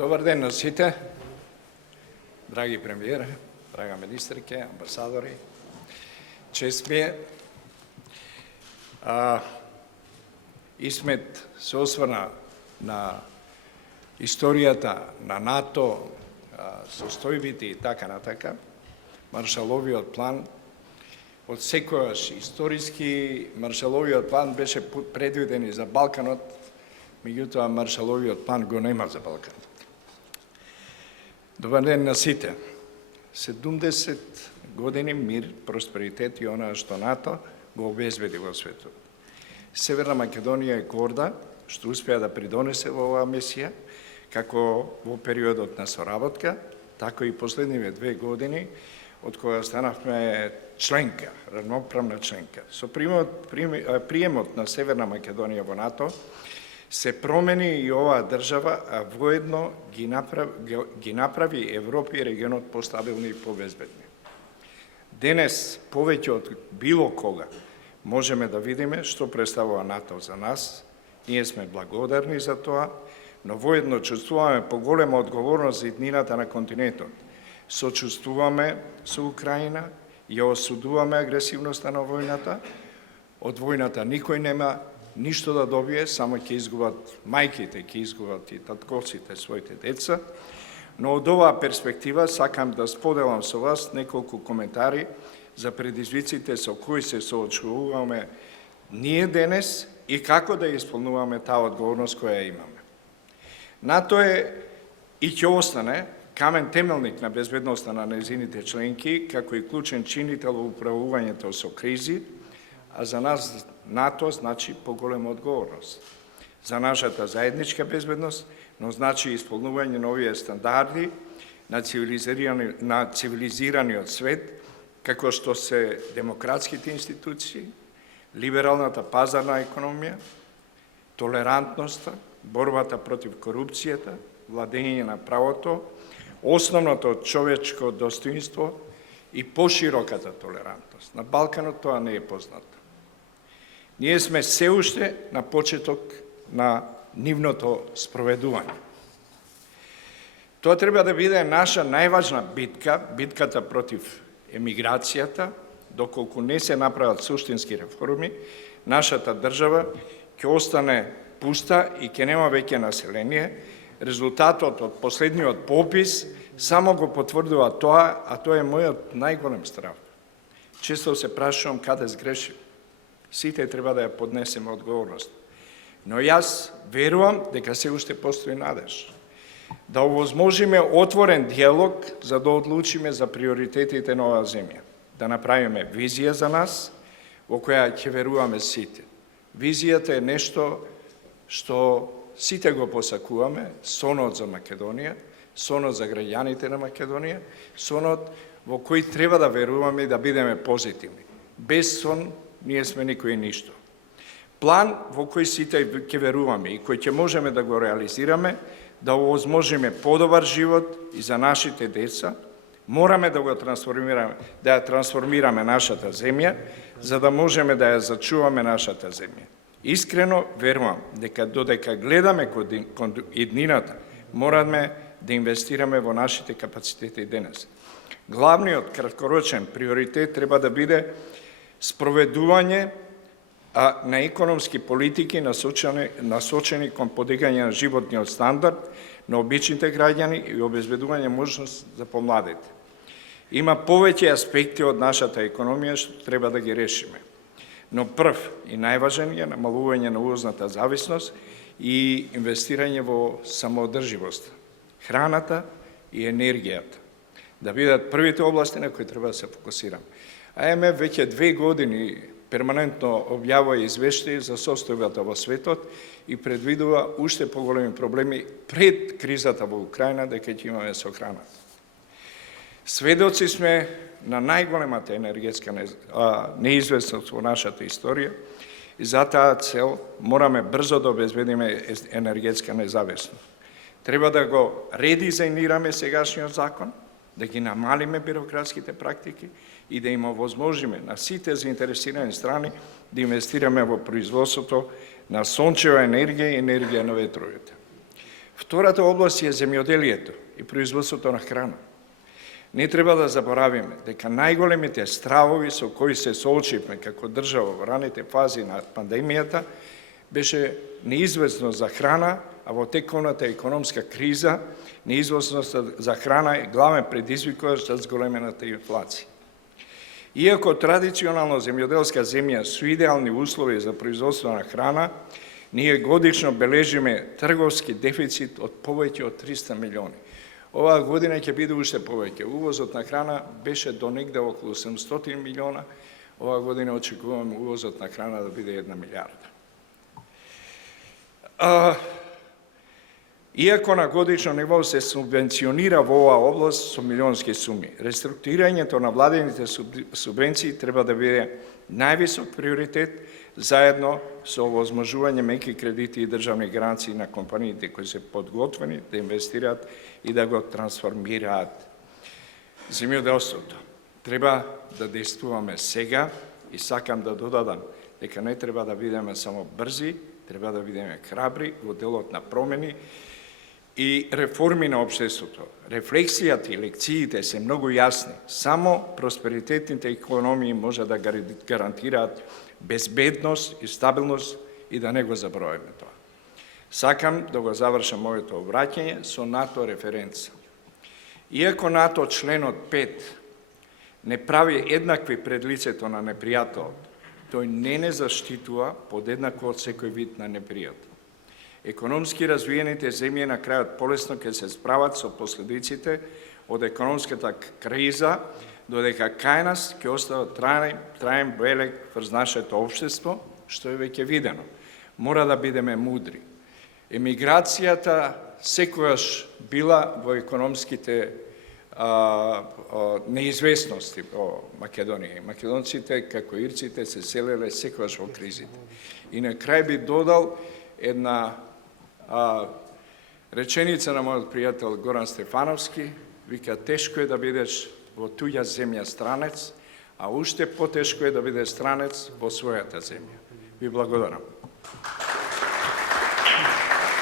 Добар ден на сите, драги премиер, драга министерке, амбасадори. Чест ми е. Исмет се осврна на историјата на НАТО, состојбите и така натака. Маршаловиот план, од секојаш историски, Маршаловиот план беше предвиден и за Балканот, меѓутоа Маршаловиот план го нема за Балканот. Добар ден на сите. 70 години мир, просперитет и онаа што НАТО го обезбеди во светот. Северна Македонија е горда што успеа да придонесе во оваа мисија, како во периодот на соработка, така и последниве 2 години, од кога станавме членка, равноправна членка. Со приемот на Северна Македонија во НАТО, се промени и оваа држава, а воедно ги направи Европа и регионот постабилни и побезбедни. Денес, повеќе од било кога, можеме да видиме што представува НАТО за нас. Ние сме благодарни за тоа, но воедно чувствуваме поголема одговорност за иднината на континентот. Сочувствуваме со Украина, ја осудуваме агресивноста на војната. Од војната никој нема ништо да добие, само ќе изгубат мајките, ќе изгубат и татковците своите деца. Но од оваа перспектива сакам да споделам со вас неколку коментари за предизвиците со кои се соочуваме ние денес и како да исполнуваме таа одговорност која имаме. НАТО е и ќе остане камен темелник на безбедноста на нејзините членки, како и клучен чинител во управувањето со кризи, а за нас НАТО значи поголема одговорност. За нашата заедничка безбедност, но значи исполнување на овие стандарди на цивилизираниот свет, како што се демократските институции, либералната пазарна економија, толерантноста, борбата против корупцијата, владење на правото, основното човечко достоинство и пошироката толерантност. На Балканот тоа не е познато. Ние сме се уште на почеток на нивното спроведување. Тоа треба да биде наша најважна битка, битката против емиграцијата, доколку не се направат суштински реформи, нашата држава ќе остане пуста и ќе нема веќе население. Резултатот од последниот попис само го потврдува тоа, а тоа е мојот најголем страв. Често се прашувам каде сгрешив. Сите треба да ја поднесеме одговорност. Но јас верувам дека се уште постои надеж. Да овозможиме отворен диалог за да одлучиме за приоритетите на оваа земја. Да направиме визија за нас, во која ќе веруваме сите. Визијата е нешто што сите го посакуваме, сонот за Македонија, сонот за граѓаните на Македонија, сонот во кој треба да веруваме и да бидеме позитивни. Без сон ние сме никој ништо. План во кој сите ќе веруваме и кој ќе можеме да го реализираме, да овозможиме подобар живот и за нашите деца, мораме да го трансформираме, да ја трансформираме нашата земја, за да можеме да ја зачуваме нашата земја. Искрено верувам дека додека гледаме кон иднината, мораме да инвестираме во нашите капацитети денес. Главниот краткорочен приоритет треба да биде спроведување на економски политики насочени кон подигање на животниот стандард на обичните граѓани и обезбедување можност за помладите. Има повеќе аспекти од нашата економија што треба да ги решиме. Но прв и најважен е намалување на увозната зависност и инвестирање во самоодрживост, храната и енергијата. Да бидат првите области на кои треба да се фокусираме. АМФ веќе 2 години перманентно објавува извештаи за состојбата во светот и предвидува уште поголеми проблеми пред кризата во Украина дека ќе имаме со храната. Сведоци сме на најголемата енергетска неизвестност во нашата историја и за таа цел мораме брзо да обезбедиме енергетска независност. Треба да го редизајнираме сегашниот закон, да ги намалиме бирократските практики и да им овозможиме на сите заинтересирани страни да инвестираме во производството на сончева енергија и енергија на ветровите. Втората област е земјоделието и производството на храна. Не треба да заборавиме дека најголемите стравови со кои се соочивме како држава во раните фази на пандемијата беше неизвестност за храна, а во тековната економска криза неизвестноста за храна е главен предизвикувач за зголемената инфлација. Иако традиционално земјоделска земја со идеални услови за производство на храна, ние годишно бележиме трговски дефицит од повеќе од 300 милиони. Оваа година ќе биде уште повеќе. Увозот на храна беше до негде околу 700 милиона. Оваа година очекуваме увозот на храна да биде 1 милиарда. Иако на годишно ниво се субвенционира во оваа област со милионски суми, реструктурирањето на владините субвенции треба да биде највисок приоритет заедно со овозможување меки кредити и државни гаранции на компаниите кои се подготвени да инвестираат и да го трансформираат земјоделството. Треба да действуваме сега и сакам да додадам дека не треба да бидеме само брзи, треба да бидеме храбри во делот на промени и реформи на општеството. Рефлексијата и лекциите се многу јасни. Само просперитетните економии може да гарантираат безбедност и стабилност и да не го забравиме тоа. Сакам да го завршам моето обраќање со НАТО референца. Иако НАТО членот 5 не прави еднакви пред лицето на непријателот, тој не заштитува подеднакво од секој вид на непријател. Економски развиените земји на крајот полесно ќе се справат со последиците од економската криза, додека кај нас ќе остава траен белег врз нашето општество, што е веќе видено. Мора да бидеме мудри. Емиграцијата секогаш била во економските неизвестности во Македонија. Македонците, како ирците, се селеле секогаш во кризите. И на крај би додал една реченица на мојот пријател Горан Стефановски, вика, тешко е да бидеш во туѓа земја странец, а уште потешко е да бидеш странец во својата земја. Ви благодарам.